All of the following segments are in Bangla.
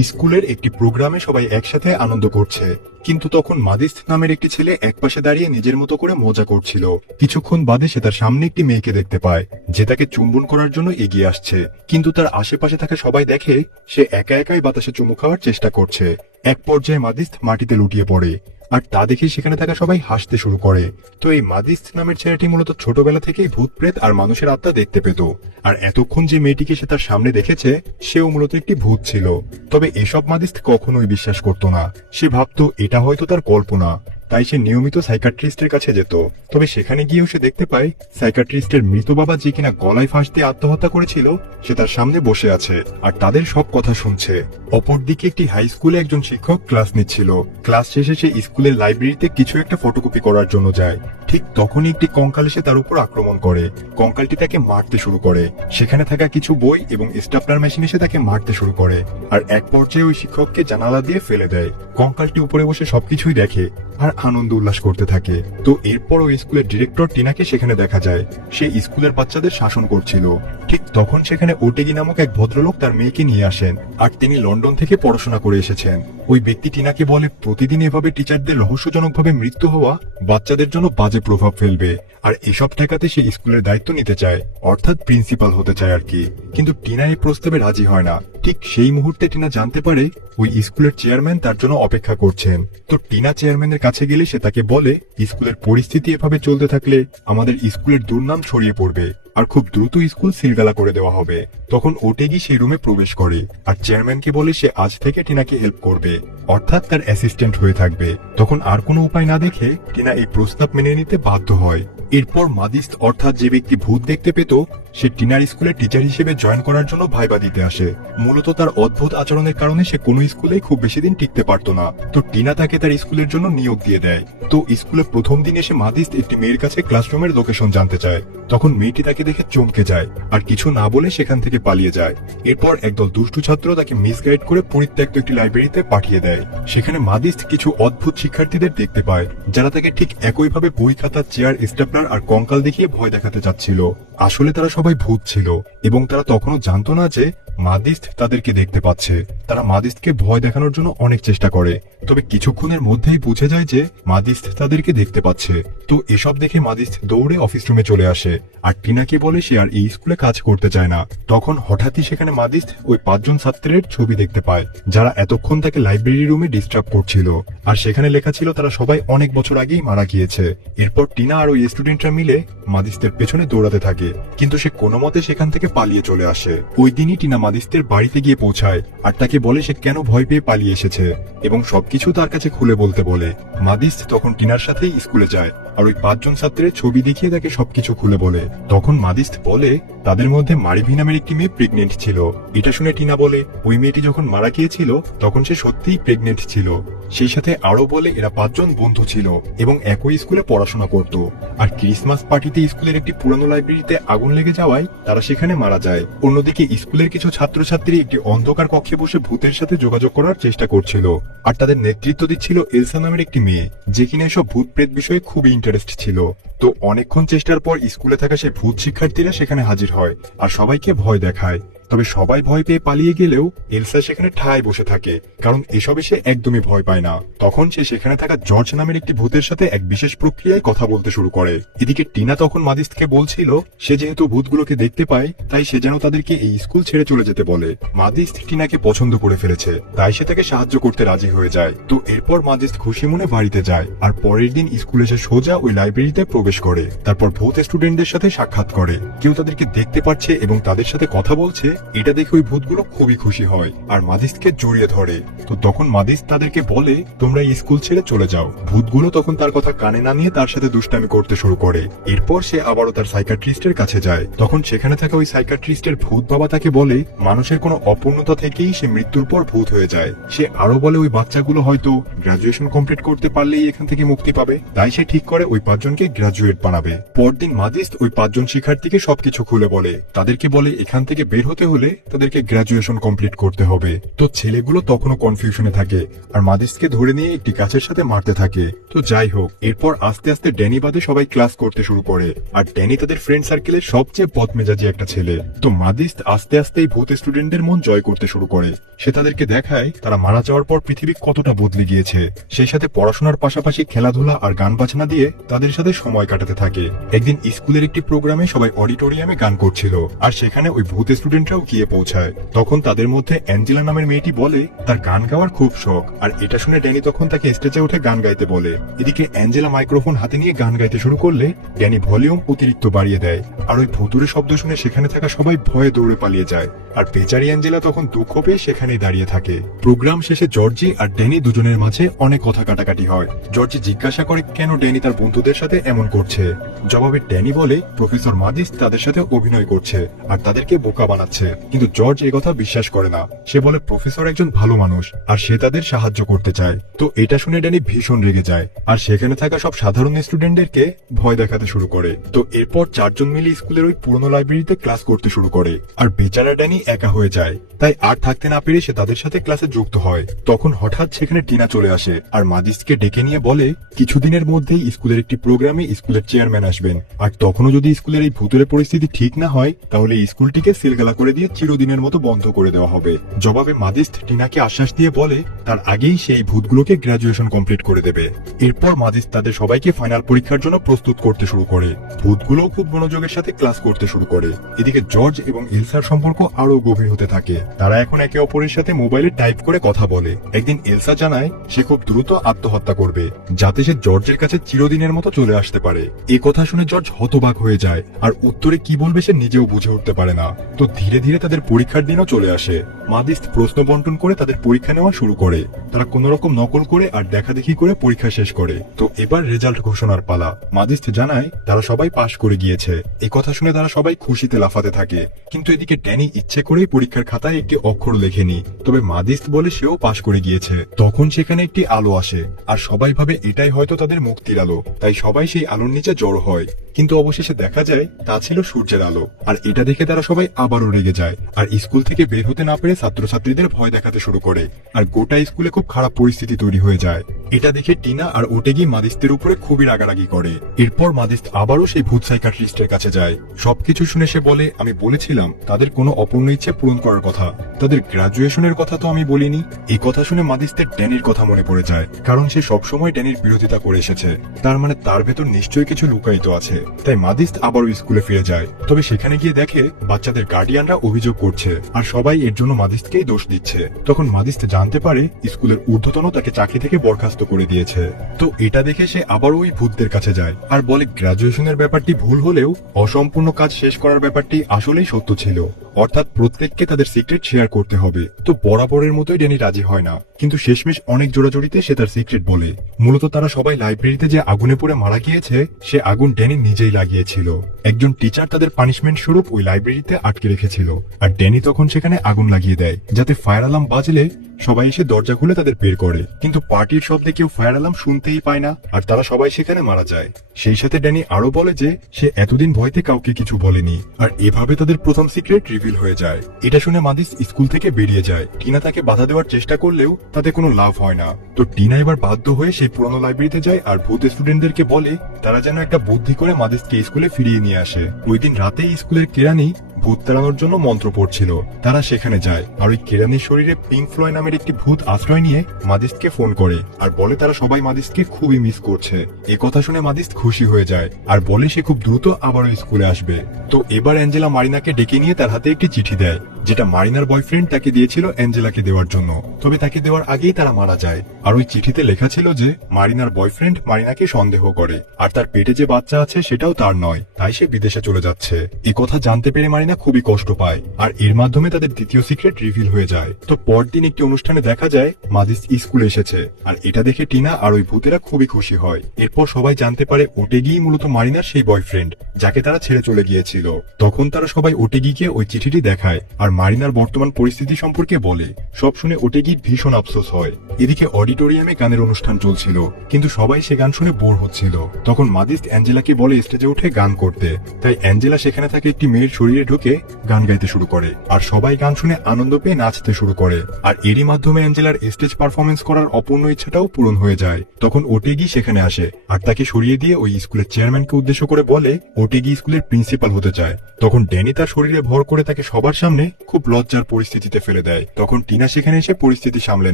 স্কুলের একটি প্রোগ্রামে সবাই একসাথে আনন্দ করছে, কিন্তু তখন মাদিস্ত নামের একটি ছেলে একপাশে দাঁড়িয়ে নিজের মতো করে মজা করছিল। কিছুক্ষণ বাদে সে তার সামনে একটি মেয়েকে দেখতে পায় যে তাকে চুম্বন করার জন্য এগিয়ে আসছে, কিন্তু তার আশেপাশে থাকা সবাই দেখে সে একা একাই বাতাসে চুমু খাওয়ার চেষ্টা করছে। এক পর্যায়ে মাদিস্ত মাটিতে লুটিয়ে পড়ে, আর তা দেখে সেখানে থাকা সবাই হাসতে শুরু করে। তো এই মাদিস্ত নামের ছেলেটি মূলত ছোটবেলা থেকেই ভূত প্রেত আর মানুষের আত্মা দেখতে পেত, আর এতক্ষণ যে মেয়েটিকে সে তার সামনে দেখেছে সেও মূলত একটি ভূত ছিল। তবে এসব মাদিস্ত কখনোই বিশ্বাস করত না, সে ভাবতো এটা হয়তো তার কল্পনা। তাই সে নিয়মিত সাইকাট্রিস্টের কাছে যেত। তবে সেখানে গিয়েও সে দেখতে পায় সাইকাট্রিস্টের মৃত বাবা যে কিনা গলায় ফাঁস দিয়ে আত্মহত্যা করেছিল সে তার সামনে বসে আছে আর তাদের সব কথা শুনছে। অপরদিকে একটি হাই স্কুলে একজন শিক্ষক ক্লাস নিচ্ছিল। ক্লাস শেষে সে স্কুলের লাইব্রেরিতে কিছু একটা ফটোকপি করার জন্য যায়। ঠিক তখনই একটি কঙ্কাল এসে তার উপর আক্রমণ করে। কঙ্কালটি তাকে মারতে শুরু করে। সেখানে থাকা কিছু বই এবং স্টাপলার মেশিন এসে তাকে মারতে শুরু করে, আর এক পর্যায়ে ওই শিক্ষককে জানালা দিয়ে ফেলে দেয়। কঙ্কালটি উপরে বসে সবকিছুই দেখে আর আনন্দ উল্লাস করতে থাকে। তো এরপর ওই স্কুলের ডিরেক্টর টিনাকে সেখানে দেখা যায়। সে স্কুলের বাচ্চাদের শাসন করছিল। ঠিক তখন সেখানে ওটেগি নামক এক ভদ্রলোক তার মেয়েকে নিয়ে আসেন, আর তিনি লন্ডন থেকে পড়াশোনা করে এসেছেন। ওই ব্যক্তি টিনাকে বলে প্রতিদিন এভাবে টিচারদের রহস্যজনকভাবে মৃত্যু হওয়া বাচ্চাদের জন্য বাজে প্রভাব ফেলবে, আর এসব ঠেকাতে সে স্কুলের দায়িত্ব নিতে চায়, অর্থাৎ প্রিন্সিপাল হতে চায় আর কি। কিন্তু টিনা এই প্রস্তাবে রাজি হয় না। ঠিক সেই মুহূর্তে টিনা জানতে পারে ওই স্কুলের চেয়ারম্যান তার জন্য অপেক্ষা করছেন। তো টিনা চেয়ারম্যানের কাছে গেলে সে তাকে বলে স্কুলের পরিস্থিতি এভাবে চলতে থাকলে আমাদের স্কুলের দুর্নাম ছড়িয়ে পড়বে, আর খুব দ্রুত স্কুল সিলগালা করে দেওয়া হবে। তখন ওটেগি সেই রুমে প্রবেশ করে আর চেয়ারম্যানকে বলে সে আজ থেকে টিনাকে হেল্প করবে, অর্থাৎ তার অ্যাসিস্ট্যান্ট হয়ে থাকবে। তখন আর কোনো উপায় না দেখে টিনা এই প্রস্তাব মেনে নিতে বাধ্য হয়। এরপর মাদিস্ত অর্থাৎ যে ব্যক্তি ভূত দেখতে পেত সে টিনার স্কুলে টিচার হিসেবে জয়েন করার জন্য ভাইবা দিতে আসে। মূলত তার অদ্ভুত আচরণের কারণে সে কোনো স্কুলে খুব বেশি দিন টিকতে পারত না। তো টিনা তাকে তার স্কুলের জন্য নিয়োগ দিয়ে দেয়। তো স্কুলে প্রথম দিন এসে মাদিস্ত একটি মেয়ের কাছে ক্লাসরুমের লোকেশন জানতে চায়। তখন মেয়েটি তাকে দেখে চমকে যায় আর কিছু না বলে সেখান থেকে পালিয়ে যায়। এরপর একদল দুষ্টু ছাত্র তাকে মিসগাইড করে পরিত্যক্ত একটি লাইব্রেরিতে পাঠিয়ে দেয়। সেখানে মাদিস্ত কিছু অদ্ভুত শিক্ষার্থীদের দেখতে পায় যারা তাকে ঠিক একইভাবে বই খাতা, চেয়ার, স্টেপলার আর কঙ্কাল দেখিয়ে ভয় দেখাতে চাচ্ছিল। আসলে তারা সবাই ভূত ছিল এবং তারা তখনও জানতো না যে মাদিস্ত তাদেরকে দেখতে পাচ্ছে। তারা মাদিস্তকে ভয় দেখানোর জন্য অনেক চেষ্টা করে, তবে কিছুক্ষণের মধ্যেই বুঝে যায় যে মাদিস্ত তাদেরকে দেখতে পাচ্ছে। তো এসব দেখে মাদিস্ত দৌড়ে অফিস রুমে চলে আসে আর টিনাকে বলে সে আর এই স্কুলে কাজ করতে চায় না। তখন হঠাৎই সেখানে মাদিস্ত ওই 5 জন ছাত্রের ছবি দেখতে পায় যারা এতক্ষণ তাকে লাইব্রেরি রুমে ডিস্টার্ব করছিল, আর সেখানে লেখা ছিল তারা সবাই অনেক বছর আগেই মারা গিয়েছে। এরপর টিনা আর ওই স্টুডেন্টরা মিলে মাদিস্তের পেছনে দৌড়াতে থাকে, কিন্তু সে কোনো মতে সেখান থেকে পালিয়ে চলে আসে। ওই দিনই টিনা মাদিস্তের বাড়িতে গিয়ে পৌঁছায় আর তাকে বলে সে কেন ভয় পেয়ে পালিয়ে এসেছে এবং সবকিছু তার কাছে খুলে বলতে বলে। মাদিস্ত তখন টিনার সাথেই স্কুলে যায় আর ওই 5 জন ছাত্রের ছবি দেখিয়ে তাকে সবকিছু খুলে বলে। তখন মাদিস্ত বলে তাদের মধ্যে মারিভি নামের একটি মেয়ে প্রেগনেন্ট ছিল। এটা শুনে টিনা বলে ওই মেয়েটি যখন মারা গিয়েছিল তখন সে সত্যিই প্রেগনেন্ট ছিল। সেই সাথে আরো বলে এরা 5 জন বন্ধু ছিল এবং একই স্কুলে পড়াশোনা করত, আর ক্রিসমাস পার্টিতে স্কুলের একটি পুরানো লাইব্রেরিতে আগুন লেগে যাওয়ায় তারা সেখানে মারা যায়। অন্যদিকে স্কুলের কিছু ছাত্রছাত্রী একটি অন্ধকার কক্ষে বসে ভূতের সাথে যোগাযোগ করার চেষ্টা করছিল, আর তাদের নেতৃত্ব দিচ্ছিল এলসা নামের একটি মেয়ে যে কিনা এসব ভূত প্রেত বিষয়ে খুবই ইন্টারেস্ট ছিল। তো অনেকক্ষণ চেষ্টার পর স্কুলে থাকা সেই ভূত শিক্ষার্থীরা সেখানে হাজির হয় আর সবাইকে ভয় দেখায়। তবে সবাই ভয় পেয়ে পালিয়ে গেলেও এলসা সেখানে ঠায় বসে থাকে, কারণ এসবে সে একদমই ভয় পায় না। তখন সে সেখানে থাকা জর্জ নামের একটি ভূতের সাথে এক বিশেষ প্রক্রিয়ায় কথা বলতে শুরু করে। এদিকে টিনা তখন মাদিস্তকে বলছিল সে যেহেতু ভূতগুলোকে দেখতে পায় তাই সে যেন তাদেরকে এই স্কুল ছেড়ে চলে যেতে বলে। মাদিস্ত টিনাকে পছন্দ করে ফেলেছে তাই সে তাকে সাহায্য করতে রাজি হয়ে যায়। তো এরপর মাদিস্ত খুশি মনে বাড়িতে যায় আর পরের দিন স্কুলে এসে সোজা ওই লাইব্রেরিতে প্রবেশ করে। তারপর ভূত স্টুডেন্টদের সাথে সাক্ষাৎ করে। কেউ তাদেরকে দেখতে পাচ্ছে এবং তাদের সাথে কথা বলছে, এটা দেখে ওই ভূতগুলো খুবই খুশি হয় আর মাদিস্তকে জড়িয়ে ধরে। তো তখন মাদিস্ত তাদেরকে বলে তোমরা এই স্কুল ছেড়ে চলে যাও। ভূতগুলো তখন তার কথা কানে না নিয়ে তার সাথে দুষ্টামি করতে শুরু করে। এরপর সে আবারও তার সাইকাট্রিস্টের কাছে যায়। তখন সেখানে থাকা ওই সাইকাট্রিস্টের ভূত বাবা তাকে বলে মানুষের কোনো অপূর্ণতা থেকেই সে মৃত্যুর পর ভূত হয়ে যায়। সে আরো বলে ওই বাচ্চাগুলো হয়তো গ্রাজুয়েশন কমপ্লিট করতে পারলেই এখান থেকে মুক্তি পাবে, তাই সে ঠিক করে ওই 5 জনকে গ্রাজুয়েট বানাবে। পরদিন মাদিস্ত ওই 5 জন শিক্ষার্থীকে সবকিছু খুলে বলে, তাদেরকে বলে এখান থেকে বের হতে হলে তাদেরকে গ্রাজুয়েশন কমপ্লিট করতে হবে। তো ছেলেগুলো তখনও কনফিউশনে থাকে আর মাদিসকে ধরে নিয়ে একটি গাছের সাথে মারতে থাকে। তো যাই হোক, এরপর আস্তে আস্তে ড্যানি বাদে সবাই ক্লাস করতে শুরু করে আর ড্যানি তাদের ফ্রেন্ড সার্কেলের সবচেয়ে বদমেজাজি একটা ছেলে। তো মাদিস আস্তে আস্তে এই ভূত স্টুডেন্টদের মন জয় করতে শুরু করে। সে তাদেরকে দেখায় তারা মারা যাওয়ার পর পৃথিবী কতটা বদলে গিয়েছে। সেই সাথে পড়াশোনার পাশাপাশি খেলাধুলা আর গান বাজনা দিয়ে তাদের সাথে সময় কাটাতে থাকে। একদিন স্কুলের একটি প্রোগ্রামে সবাই অডিটোরিয়ামে গান করছিল আর সেখানে ওই ভূত স্টুডেন্টরাও গিয়ে পৌঁছায়। তখন তাদের মধ্যে অ্যাঞ্জেলা নামের মেয়েটি বলে তার গান গাওয়ার খুব শখ, আর এটা শুনে ড্যানি তখন তাকে স্টেজে উঠে গান গাইতে বলে। এদিকে অ্যাঞ্জেলা মাইক্রোফোন হাতে নিয়ে গান গাইতে শুরু করলে ড্যানি ভলিউম অতিরিক্ত বাড়িয়ে দেয় আর ওই ভুতুরে শব্দ শুনে সেখানে থাকা সবাই ভয়ে দৌড়ে পালিয়ে যায়। আর বেচারি অ্যাঞ্জেলা তখন দুঃখ পেয়ে সেখানেই দাঁড়িয়ে থাকে। প্রোগ্রাম শেষে জর্জি আর ড্যানি দুজনের মাঝে অনেক কথা কাটাকাটি হয়। জর্জি জিজ্ঞাসা করে কেন ড্যানি তার বন্ধুদের সাথে এমন করছে। জবাবে ড্যানি বলে প্রফেসর মাদিস তাদের সাথে অভিনয় করছে আর তাদেরকে বোকা বানাচ্ছে। কিন্তু জর্জ এ কথা বিশ্বাস করে না। সে বলে প্রফেসর একজন ভালো মানুষ আর সে তাদের সাহায্য করতে চায়। তো এটা শুনে ড্যানি ভীষণ রেগে যায় আর সেখানে থাকা সব সাধারণ স্টুডেন্টদেরকে ভয় দেখাতে শুরু করে। তো এরপর চারজন মিলে স্কুলের ওই পুরনো লাইব্রেরিতে ক্লাস করতে শুরু করে আর বেচারা ড্যানি একা হয়ে যায়। তাই আর থাকতে না পেরে সে তাদের সাথে ক্লাসে যুক্ত হয়। তখন হঠাৎ সেখানে টিনা চলে আসে আর মাদিসকে ডেকে নিয়ে বলে কিছুদিনের মধ্যেই স্কুলের একটি প্রোগ্রামে স্কুলের চেয়ারম্যান আসবেন, আর তখনও যদি স্কুলের এই ভূতের পরিস্থিতি ঠিক না হয় তাহলে এই স্কুলটিকে সিলগালা করে দিয়ে চিরদিনের মতো বন্ধ করে দেওয়া হবে। জবাবে মাদিস টিনাকে আশ্বাস দিয়ে বলে তার আগেই সেই ভূতগুলোকে গ্রাজুয়েশন কমপ্লিট করে দেবে। এরপর মাদিস তাদের সবাইকে ফাইনাল পরীক্ষার জন্য প্রস্তুত করতে শুরু করে। ভূতগুলো খুব মনোযোগের সাথে ক্লাস করতে শুরু করে। এদিকে জর্জ এবং এলসার সম্পর্ক আরো গভীর হতে থাকে। তারা এখন একে অপরের সাথে মোবাইলে টাইপ করে কথা বলে। একদিন এলসা জানায় সে খুব দ্রুত আত্মহত্যা করবে যাতে সে জর্জের কাছে চিরদিনের মতো চলে আসতে পারে। এই কথা শুনে জর্জ হতবাক হয়ে যায় আর উত্তরে কি বলবে সে নিজেও বুঝে উঠতে পারে না। তো ধীরে ধীরে তাদের পরীক্ষার দিনও চলে আসে। মাদিস প্রশ্ন বন্টন করে তাদের পরীক্ষা নেওয়া শুরু করে। তারা কোন রকম নকল করে আর দেখাদেখি করে পরীক্ষা শেষ করে। তো এবার রেজাল্ট ঘোষণার পালা। মাদিস জানায় তারা সবাই পাশ করে গিয়েছে। এই কথা শুনে তারা সবাই খুশিতে লাফাতে থাকে। কিন্তু এদিকে ড্যানি ইচ্ছে করেই পরীক্ষার খাতায় একটি অক্ষর লেখেনি, তবে মাদিস বলে সেও পাশ করে গিয়েছে। তখন সেখানে একটি আলো আসে আর সবাই ভাবে এটাই হয়তো তাদের মুক্তির আলো, তাই সবাই সেই আলোর নিচে জড়ো হয়। কিন্তু অবশেষে দেখা যায় তা ছিল সূর্যের আলো। আর এটা দেখে তারা সবাই আবারও রেগে যায় আর স্কুল থেকে বের হতে না পেরে ছাত্রছাত্রীদের ভয় দেখাতে শুরু করে আর গোটা স্কুলে খুব খারাপ পরিস্থিতি তৈরি হয়ে যায়। এটা দেখে টিনা আর ওটেগি মাদিসদের উপরে খুবই রাগারাগি করে। এরপর মাদিস আবারও সেই ভূত সাইকাট্রিস্টের কাছে যায়। সবকিছু শুনে সে বলে আমি বলেছিলাম তাদের কোনো অপূর্ণ ইচ্ছে পূরণ করার কথা, তাদের গ্রাজুয়েশনের কথা তো আমি বলিনি। এই কথা শুনে মাদিসদের ড্যানির কথা মনে পড়ে যায়, কারণ সে সবসময় ড্যানির বিরোধিতা করে এসেছে। তার মানে তার ভেতর নিশ্চয়ই কিছু লুকায়িত আছে। তাই মাদিস আবারও স্কুলে ফিরে যায়। তবে সেখানে গিয়ে দেখে বাচ্চাদের গার্ডিয়ানরা অভিযোগ করছে আর সবাই এর জন্য মাদিসকেই দোষ দিচ্ছে। তখন মাদিস জানতে পারে স্কুলের ঊর্ধ্বতন তাকে চাকরি থেকে বরখাস্ত করে দিয়েছে। তো এটা দেখে সে আবারও ওই ভূতদের কাছে যায় আর বলে গ্রাজুয়েশনের ব্যাপারটি ভুল হলেও অসম্পূর্ণ কাজ শেষ করার ব্যাপারটি আসলেই সত্য ছিল, অর্থাৎ প্রত্যেককে তাদের সিক্রেট শেয়ার করতে হবে। তো বরাবরের মতোই ড্যানি রাজি হয় না, কিন্তু শেষমেশ অনেক জোড়াজড়িতে সে তার সিক্রেট বলে। মূলত তারা সবাই লাইব্রেরিতে যে আগুনে পড়ে মারা গিয়েছে সে আগুন ড্যানি নিজেই লাগিয়েছিল। একজন টিচার তাদের পানিশমেন্ট স্বরূপ ওই লাইব্রেরিতে আটকে রেখেছিল আর ড্যানি তখন সেখানে আগুন লাগিয়ে দেয় যাতে ফায়ার অ্যালার্ম বাজলে সবাই এসে দরজা খুলে তাদের বের করে। কিন্তু পার্টির শব্দে কেউ ফায়ার অ্যালার্ম শুনতেই পায় না আর তারা সবাই সেখানে মারা যায়। সেই সাথে ড্যানি আরো বলে যে সে এতদিন ভয়তে কাউকে কিছু বলেনি আর এভাবে তাদের প্রথম সিক্রেট রিভিল হয়ে যায়। এটা শুনে মাদিস স্কুল থেকে বেরিয়ে যায়। টিনা তাকে বাধা দেওয়ার চেষ্টা করলেও তাতে কোনো লাভ হয় না। তো টিনা এবার বাধ্য হয়ে সেই পুরনো লাইব্রেরিতে যায় আর ভূত স্টুডেন্টদেরকে বলে তারা যেন একটা বুদ্ধি করে মাদিসকে স্কুলে ফিরিয়ে নিয়ে আসে। ওই দিন রাতে স্কুলের কেরানি ভূত তাড়ানোর জন্য মন্ত্র পড়ছিল। তারা সেখানে যায় আর ওই কেরানির শরীরে পিঙ্ক ফ্লয় নামের একটি ভূত আশ্রয় নিয়ে মাদিসকে ফোন করে আর বলে তারা সবাই মাদিসকে খুবই মিস করছে। এ কথা শুনে মাদিস খুশি হয়ে যায় আর বলে সে খুব দ্রুত আবারও স্কুলে আসবে। তো এবার অ্যাঞ্জেলা মারিনাকে ডেকে নিয়ে তার হাতে একটি চিঠি দেয় যেটা মারিনার বয়ফ্রেন্ড তাকে দিয়েছিল অ্যাঞ্জেলাকে দেওয়ার জন্য। তবে তাকে দেওয়ার আগেই তারা মারা যায়। আর ওই চিঠিতে লেখা ছিল যে মারিনার বয়ফ্রেন্ড মারিনাকে সন্দেহ করে আর তার পেটে যে বাচ্চা আছে সেটাও তার নয়, তাই সে বিদেশে চলে যাচ্ছে। এই কথা জানতে পেরে মারিনা খুবই কষ্ট পায় আর এর মাধ্যমে তাদের দ্বিতীয় সিক্রেট রিভিল হয়ে যায়। তো পরদিন একটি অনুষ্ঠানে দেখা যায় মাদিস স্কুলে এসেছে আর এটা দেখে টিনা আর ওই ভূতেরা খুবই খুশি হয়। এরপর সবাই জানতে পারে ওটেগি মূলত মারিনার সেই বয়ফ্রেন্ড যাকে তারা ছেড়ে চলে গিয়েছিল। তখন তারা সবাই ওটেগিকে ওই চিঠিটি দেখায় আর মারিনার বর্তমান পরিস্থিতি সম্পর্কে বলে। সব শুনে ওটেগির ভীষণ আফসোস হয়। এদিকে অডিটোরিয়ামে গানের অনুষ্ঠান চলছিল, কিন্তু সবাই সে গান শুনে বোর হচ্ছিল। তখন মাদিস্ট অ্যাঞ্জেলাকে বলে স্টেজে উঠে গান করতে। তাই অ্যাঞ্জেলা সেখানে থাকে একটি মেয়ের শরীরে ঢুকে গান গাইতে শুরু করে, আর সবাই গান শুনে আনন্দ পেয়ে নাচতে শুরু করে। আর এরই মাধ্যমে অ্যাঞ্জেলার স্টেজ পারফরমেন্স করার অপূর্ণ ইচ্ছাটাও পূরণ হয়ে যায়। তখন ওটেগি সেখানে আসে আর তাকে সরিয়ে দিয়ে ওই স্কুলের চেয়ারম্যানকে উদ্দেশ্য করে বলে ওটেগি স্কুলের প্রিন্সিপাল হতে চায়। তখন ড্যানি তার শরীরে ভর করে তাকে সবার সামনে খুব লজ্জার পরিস্থিতিতে ফেলে দেয়। তখন টিনা সেখানে এসে পরিস্থিতি সামলে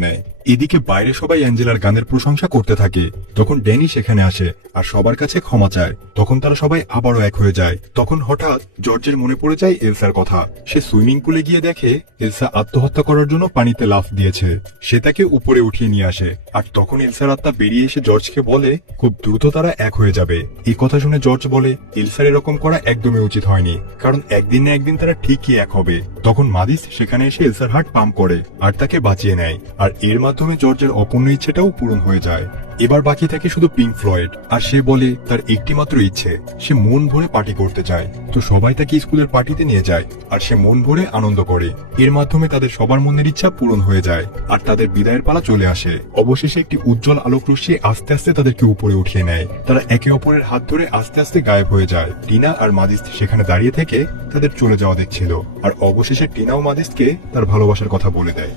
নেয়। এদিকে বাইরে সবাই অ্যাঞ্জেলার গানের প্রশংসা করতে থাকে। তখন ড্যানি সেখানে আসে আর সবার কাছে ক্ষমা চায়। তখন তারা সবাই আবারও এক হয়ে যায়। তখন হঠাৎ জর্জের মনে পড়ে যায় এলসার কথা। সে সুইমিং পুলে গিয়ে দেখে এলসা আত্মহত্যা করার জন্য পানিতে লাফ দিয়েছে। সে তাকে উপরে উঠিয়ে নিয়ে আসে, আর তখন এলসার আত্মা বেরিয়ে এসে জর্জকে বলে খুব দ্রুত তারা এক হয়ে যাবে। এই কথা শুনে জর্জ বলে এলসার এরকম করা একদমই উচিত হয়নি, কারণ একদিন না একদিন তারা ঠিকই এক হবে। তখন মাদিস সেখানে এসে এলসার হার্ট পাম্প করে আর তাকে বাঁচিয়ে নেয়, আর এর মাধ্যমে জর্জের অপূর্ণ ইচ্ছেটাও পূরণ হয়ে যায়। এবার বাকি থাকে শুধু পিঙ্ক ফ্লয়েড, আর সে বলে তার একটি মাত্র ইচ্ছে, সে মন ভরে পার্টি করতে চায়। তো সবাই তাকে স্কুলের পার্টিতে নিয়ে যায় আর সে মন ভরে আনন্দ করে। এর মাধ্যমে তাদের সবার মনের ইচ্ছা পূরণ হয়ে যায় আর তাদের বিদায়ের পালা চলে আসে। অবশেষে একটি উজ্জ্বল আলোক রশ্মি আস্তে আস্তে তাদেরকে উপরে উঠিয়ে নেয়। তারা একে অপরের হাত ধরে আস্তে আস্তে গায়েব হয়ে যায়। টিনা আর মাদিস সেখানে দাঁড়িয়ে থেকে তাদের চলে যাওয়া দেখছিল, আর অবশেষে টিনাও মাদিসকে তার ভালোবাসার কথা বলে দেয়।